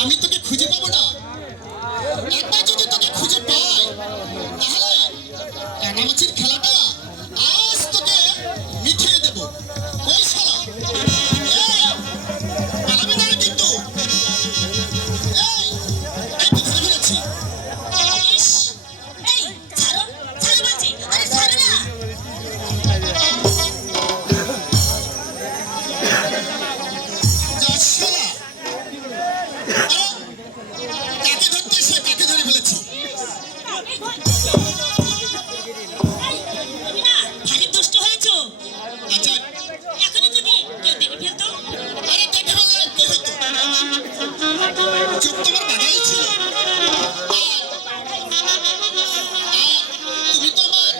আমি তোকে খুঁজে পাবো না। একবার যদি তোকে খুঁজে পাই তাহলে কানামাছির খেলাটা আজ তোকে মিঠিয়ে দেবো। ওই শালা, এই পালাবি না রে কিন্তু। এই এই তো ধরে ফেলেছি। ইস, এই ছাড়ো, ছাড়ো বলছি, আরে ছাড়ো না। যা শালা, তাকে ধরতে এসে তাকে ধরে ফেলেছি। তুমি না ভারী দুষ্ট হয়েছো। আচ্ছা, এখনই যদি কেউ দেখে ফেলতো। আরে দেখে ফেললে কি হতো? চোখ তোমার বাধাই ছিল। তুমি তো আমার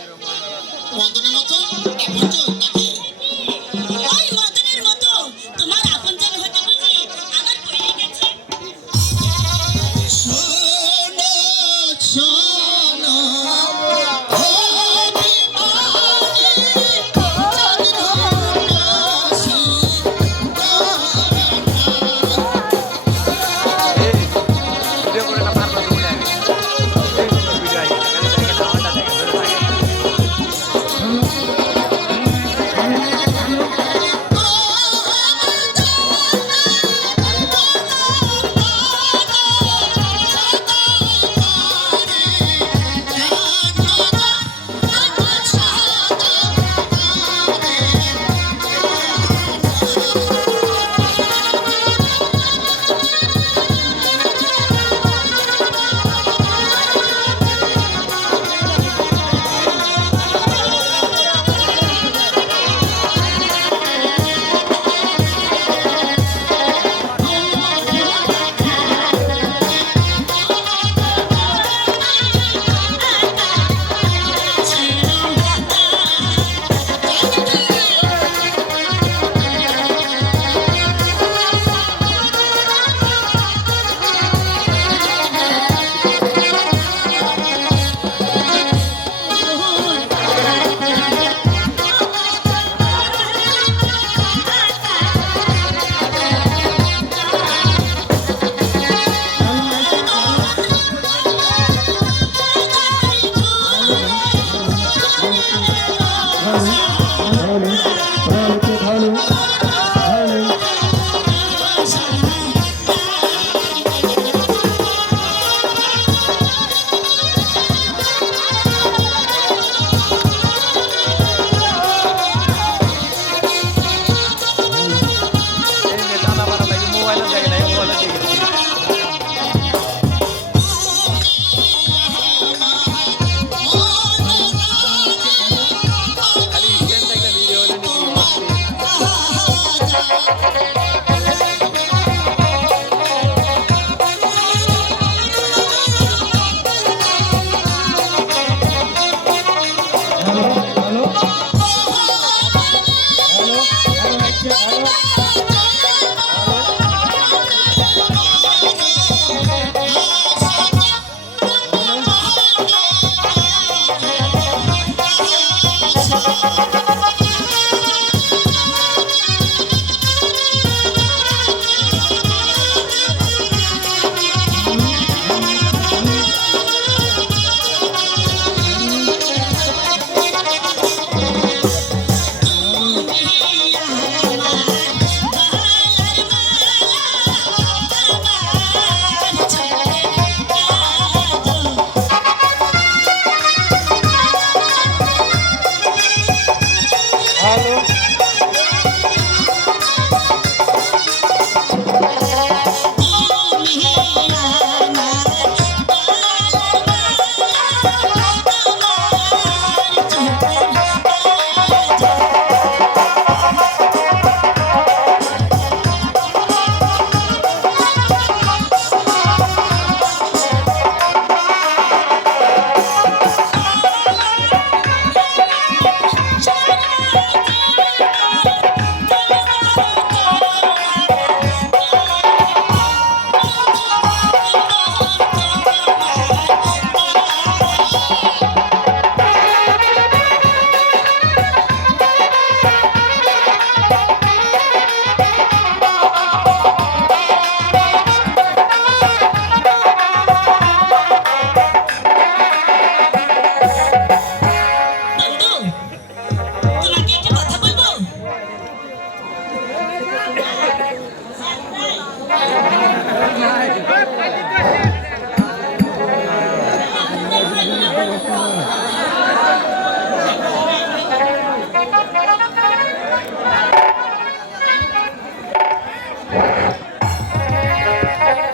মদনের মতো আপনজন নাকি? ওই মদনের মতো তোমার আপনজন হতে বুঝি আমার পড়ে গেছে। শোনো, শোনো,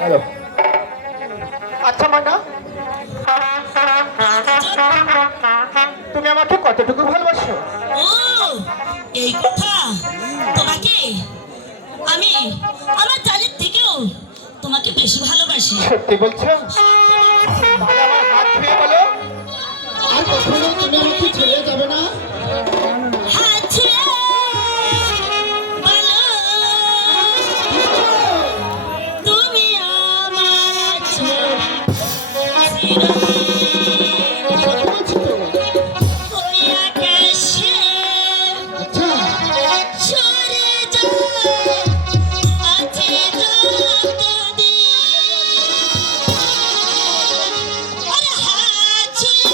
হ্যালো। আচ্ছা মানা, তুমি আমাকে কতটুকু ভালোবাসো? ও এই কথা, তোমাকে আমি আমার জানের থেকেও তোমাকে বেশি ভালোবাসি। সত্যি বলছো? তাহলে আমার হাত ছুঁয়ে বলো। আর কখনো তুমি আমাকে ছেড়ে যাবে না? হাত ছুঁয়ে বলো, তুমি আমার আছো চিরদিন। সত্যি বলছি তো? ওই আকাশে আচ্ছা, সরে যায় আছে যতদিন। ওরে হাত ছুঁয়ে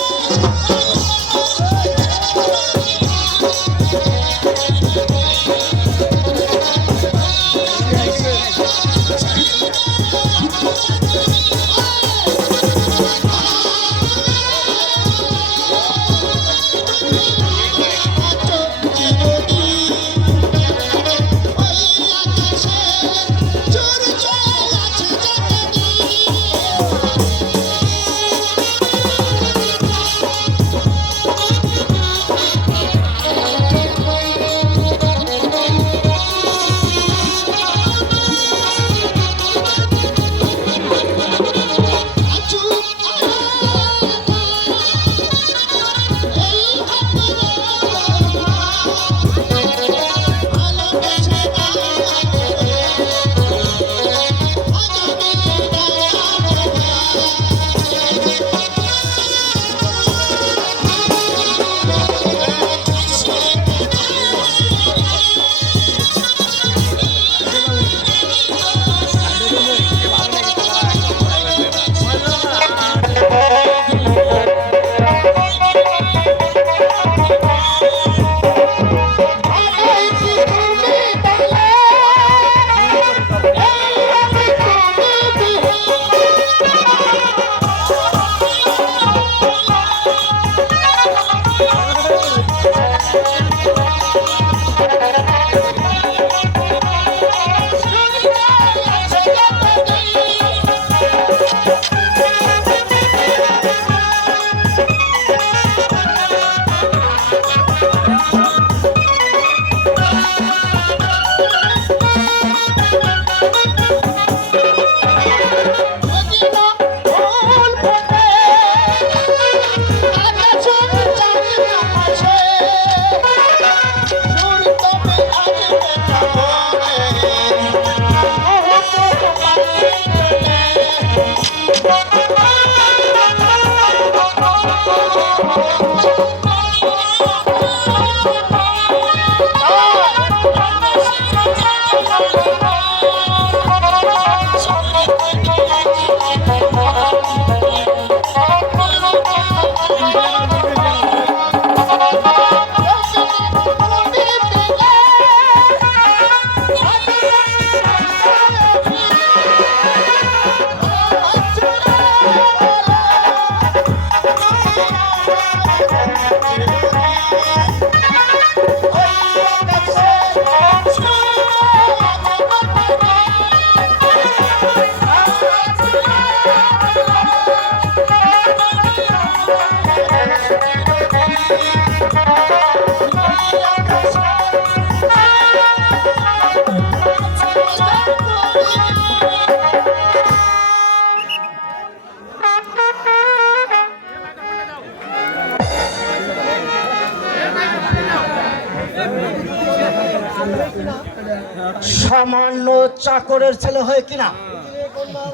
সামান্য চাকরের ছেলে হয়ে কিনা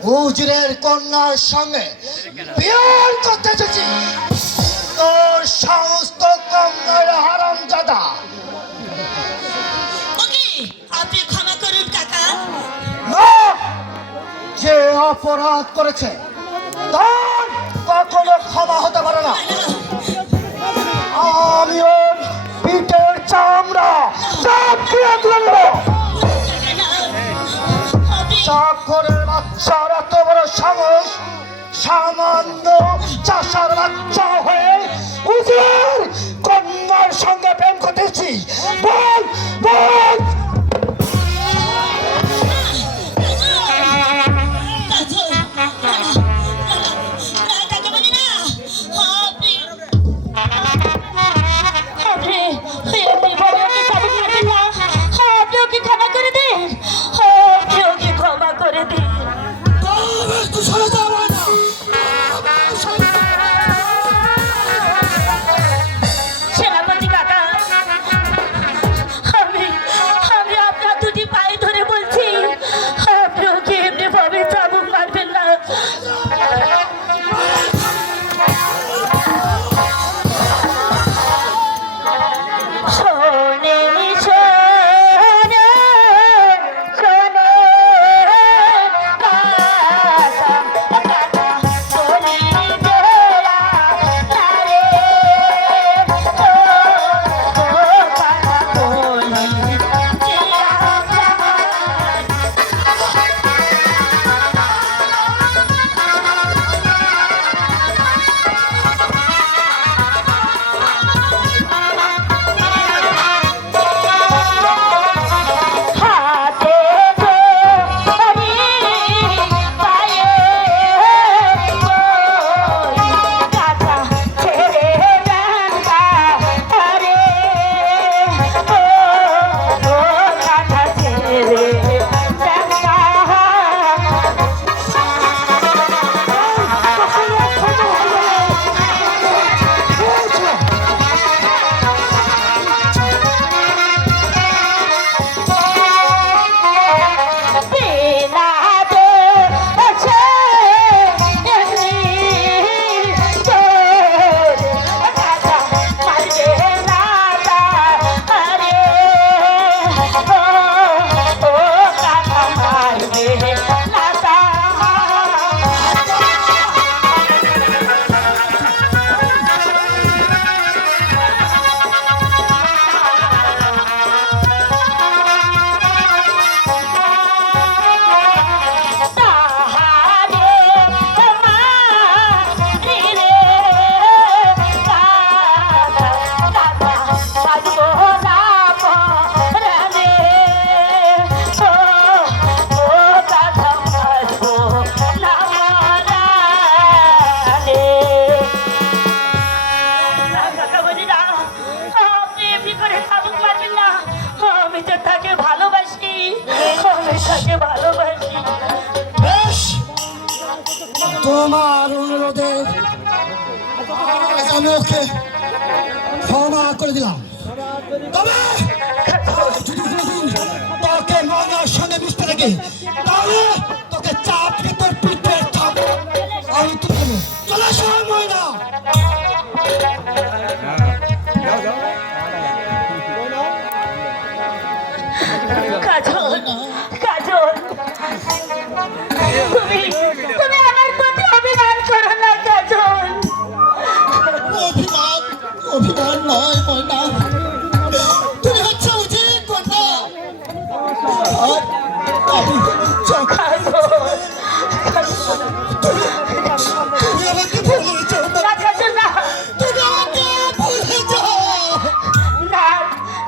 হুজুরের কন্যার সঙ্গে বিয়ে করতে এসেছি। তোর সমস্ত কন্যার হারামজাদা। ওকে আপনি ক্ষমা করুন কাকা। না, যে অপরাধ করেছে তার কখনো ক্ষমা হতে পারে না। আমি ওর পিঠের চামড়া চাপিয়ে তুলব। চাকরের বাচ্চার এত বড় সাহস, সামান্য চাষার বাচ্চা হয়ে হুজুর কন্যার সঙ্গে প্রেম করতেছি। বল বল। কাজু তোমার অনুরোধে আজ আমি ওকে ক্ষমা করে দিলাম। তবে যদি কোনোদিন তোকে ময়নার সঙ্গে মিশতে থাকি তাহলে তোকে চাপকে তোর পিঠে থাকবো আমি তুলে দেবো। চলে আসো ময়না। কাজল কাজল তুমি তুমি আমার প্রতি অভিমান করো না কাজল। অভিমান অভিমান নয় ময়না, তুমি হচ্ছে উজির কন্যা আর আমি তুমি আমাকে ভুলে যাও না, না কাজল না তুমি আমাকে ভুলে যাও। না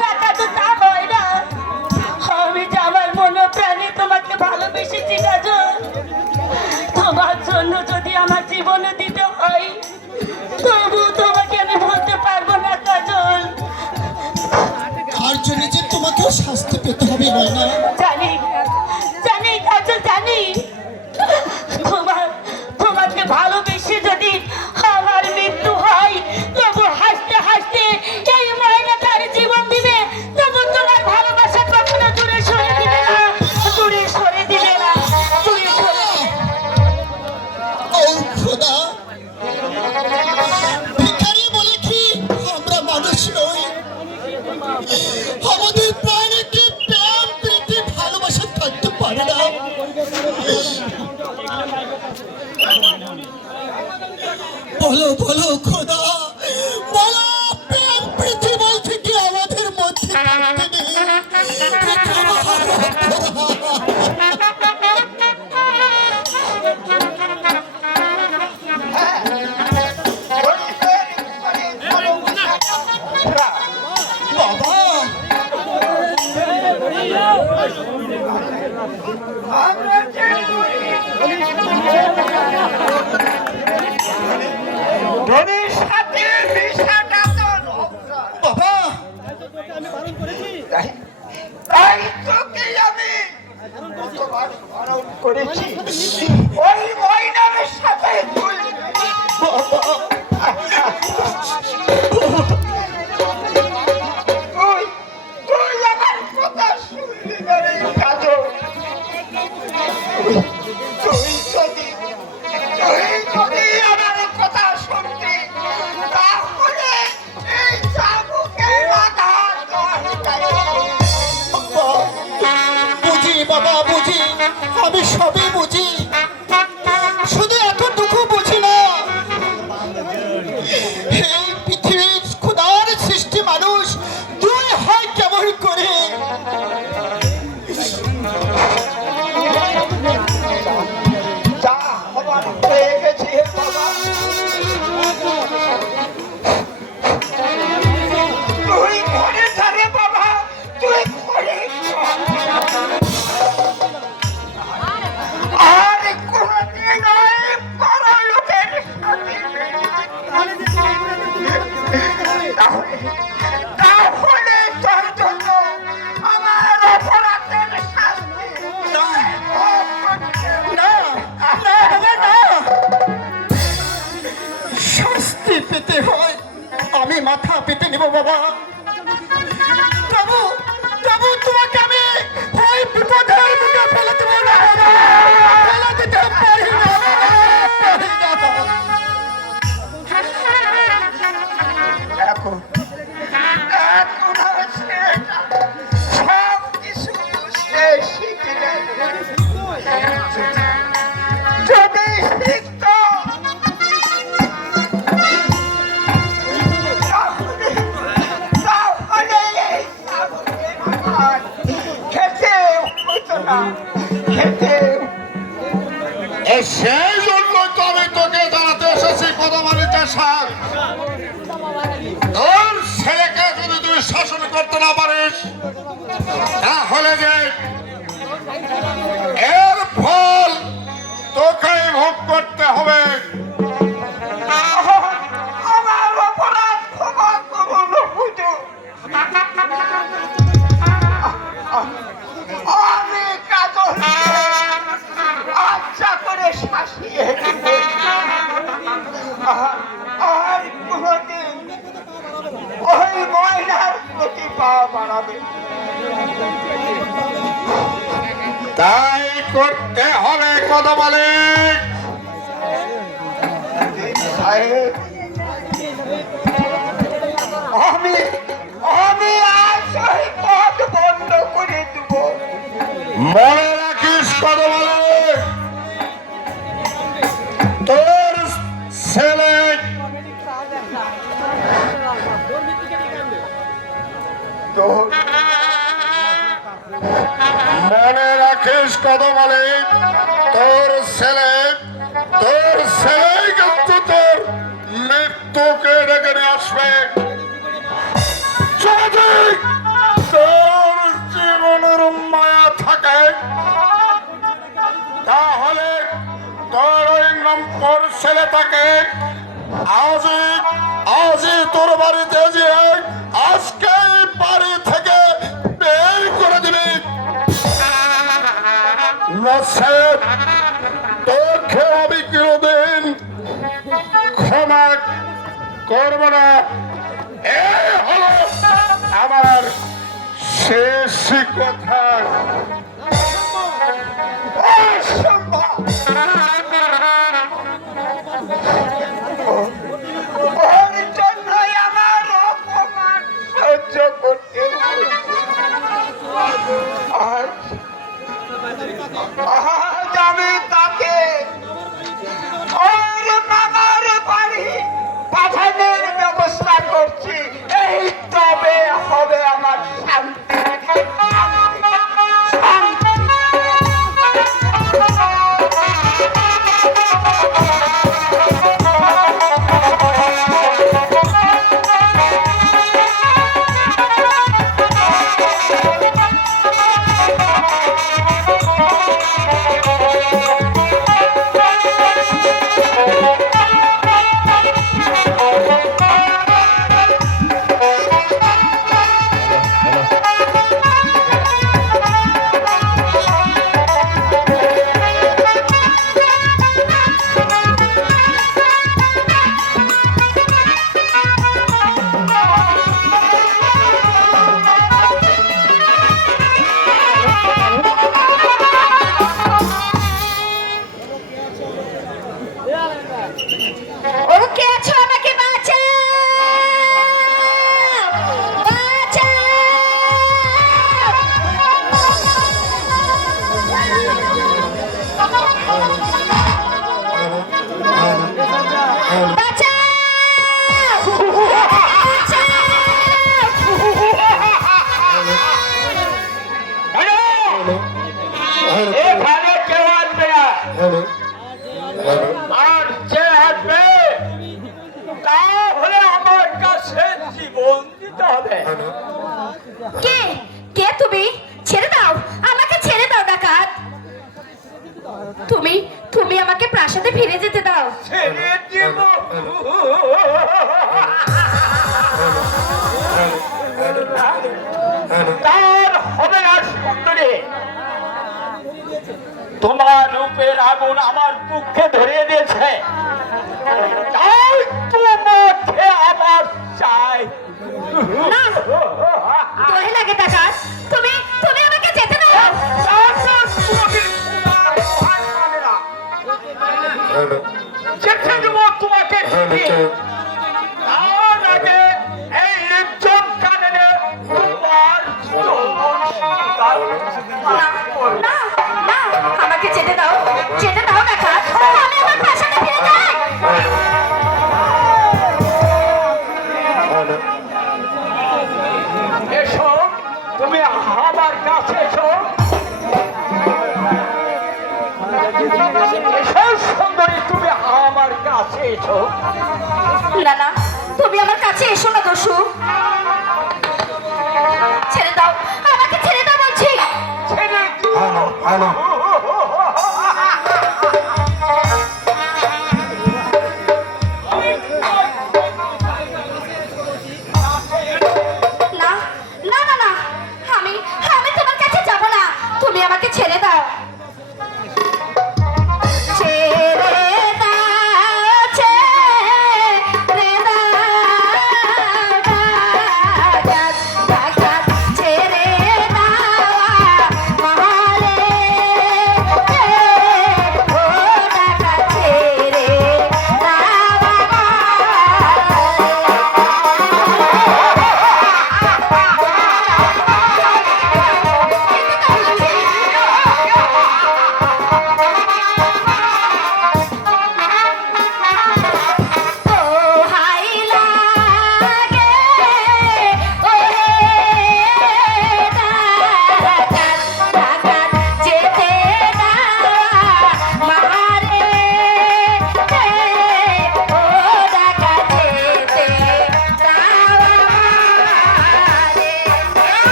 না কাজল তা হয় না। আমি যে আমার মনে প্রাণে তোমাকে ভালোবেসেছি কাজল। তোমার জন্য যদি আমার জীবনে দিতে হয় তবু তোমাকে আমি ভুলতে পারবো না কাজল। আর জন্য যে তোমাকেও শাস্তি পেতে হবে ময়না। জানি জানি কাজল জানি। তোমাকে ভালোবেসে যদি আমার মৃত্যু হয় তবু হাসতে হাসতে এই ময়না তার জীবন দিবে, তবু তোমার ভালোবাসা কখনো দূরে সরে দিবে না, দূরে সরে দিবে না, দূরে সরে ও খোদা, ভিখারি বলে কি আমরা মানুষ নই? আমাদের প্রাণে কি প্রেম প্রীতি ভালোবাসা থাকতে পারে না? বলো বলো খোদা, বলো প্রেম প্রীতি বলতে কি আমাদের মধ্যে থাকতে নেই? বাবা ধনির সাথে বিষাটা তো বাবা তাই তোকে আমি কতবার বারণ করেছি ওই ময়নার সাথে তুই তুই আমার কথা শুনলি না রে কাজল। তুই যদি আমার কথা শুনতি তাহলে এই চাবুকে মাথা বুঝি বাবা বুঝি, আমি সবই বুঝি, শুধু এতটুকু বুঝি না এই পৃথিবীর খোদার সৃষ্টি মানুষ দুই হয় কেমন করে? যা হবার হয়ে গেছে বাবা। তুই ঘরে যাবে বাবা, তুই ঘরে আর কোনদিন ওই বড় লোকের সাথে তাহলে তোর জন্য আমার অপরাধের শাস্তি না না বাবা না, শাস্তি পেতে হয় আমি মাথা পেতে নেব বাবা। তবু তবু তোমাকে আমি ওই বিপদের মুখে ফেলে দেবো না, ফেলে দিতে পারি না, পারি না। এখন এখন আছে সব কিছু বুঝতে শিখলে যদি শিখত তাহলে এই খেতে হতো না, খেতে। সেই জন্য তো আমি তোকে জানাতে এসেছি কদমালিতে সার তোর ছেলেকে যদি তুই শাসন করতে না পারিস তাহলে যে এর ফল তোকে ভোগ করতে হবে। আমার অপরাধ ক্ষমা করুন হুজুর। আমি কাজল আচ্ছা করে শাসিয়ে করতে হবে কথা বলে সাহেব, আমি আমি আজ ওই পথ বন্ধ করে দেব। মনে রাখিস কথা বলে তোর ছেলে তোর মনে রাখিস কথা বলে তোর ছেলে কিন্তু তোর মৃত্যুকে ডেকে নিয়ে আসবে যদি তোর জীবনের মায়া থাকে তাহলে তোর ওই নম্বর ছেলেটাকে আজই তোর বাড়িতে যে আজকে বাড়ি থেকে বের করে দিবি নচেৎ তোকে আমি কোনোদিন ক্ষমা করব না। এই হলো আমার শেষ কথা। ওর জন্যই আমার অপমান সহ্য করতে হলো। আজ আমি তাকে ওর মামার বাড়ি পাঠানোর ব্যবস্থা করছি। এই তবে হবে আমার শান্তি। ওকে আছো, আমাকে বাঁচাও, এখানে কেউ আসবে না। আর যে আসবে তাহলে আমার কাছে জীবন দিতে হবে। কে কে তুমি? ছেড়ে দাও, আমাকে ছেড়ে দাও ডাকাত। তুমি তুমি আমাকে প্রাসাদে ফিরে যেতে দাও। ছেড়ে দিব। তার হবে না সুন্দরী। তোমার রূপের আগুন আমার বুকে ধরিয়ে দিয়েছে। তাই তোমাকে আমার চাই। না, দোহে লাগে ডাকাত, তুমি তুমি আমাকে যেতে দাও। যেতে দেব তোমাকে ঠিকই। তার আগে এই নির্জন কাননে তোমার না, না, আমাকে যেতে দাও, যেতে দাও ডাকাত, আমি আমার প্রাসাদে ফিরে যাই। এসো, তুমি আমার কাছে এসো। এসো সুন্দরী, তুমি আমার কাছে এসো। না না, তুমি আমার কাছে এসো না দস্যু, ছেড়ে দাও, আমাকে ছেড়ে দাও বলছি। ছেড়ে দিও। না না না না, আমি আমি তোমার কাছে যাব না, তুমি আমাকে ছেড়ে দাও। ছেড়ে দাও, ছেড়ে দাও, ডাকাত, ছেড়ে দাও আমারে।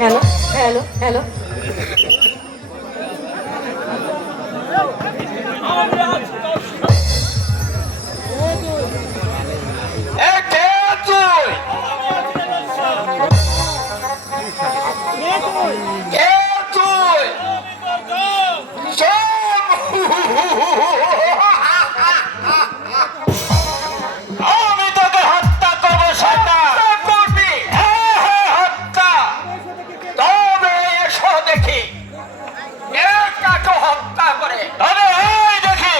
হ্যালো হ্যালো হ্যালো এ কে তুই? কে তুই? শোন! আমি তোকে হত্যা করবো শয়তান। করবি? হ্যাঁ হ্যাঁ হত্যা। তবে এসো দেখি কে কাকে হত্যা করে। তবে এই দেখি।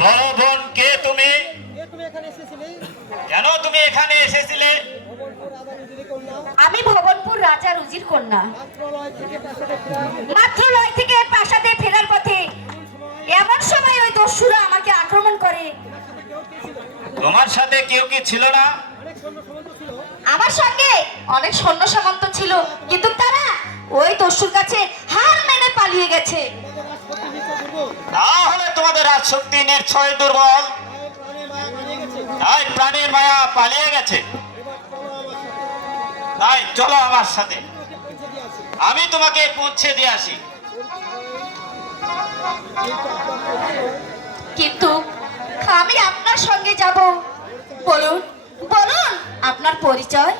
বড় বোন কে তুমি? কেন তুমি এখানে এসেছিলে? আমি ভবনপুর রাজা রুজির কন্যা। মাত্র লয় থেকে প্রাসাদে ফেরার পথে এমন সময় ওই দস্যুরা আমাকে আক্রমণ করে। তোমার সাথে কেউ কি ছিল না? আমার সঙ্গে অনেক সৈন্য সামন্ত ছিল, কিন্তু তারা ওই দস্যুর কাছে হার মেনে পালিয়ে গেছে। তাহলে তোমাদের রাজ শক্তি নিশ্চয় দুর্বল, তাই প্রাণীর মায়া পালিয়ে গেছে। তাই চলো আমার সাথে, আমি তোমাকে পৌঁছে দিয়ে আসি। কিন্তু আমি আপনার সঙ্গে যাব। বলুন বলুন আপনার পরিচয়।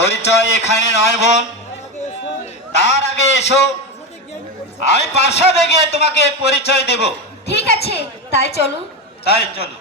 পরিচয় এখানে নয় বোন, তার আগে এসো, আমি প্রাসাদে গিয়ে তোমাকে পরিচয় দেব। ঠিক আছে, তাই চলুন। তাই চলো।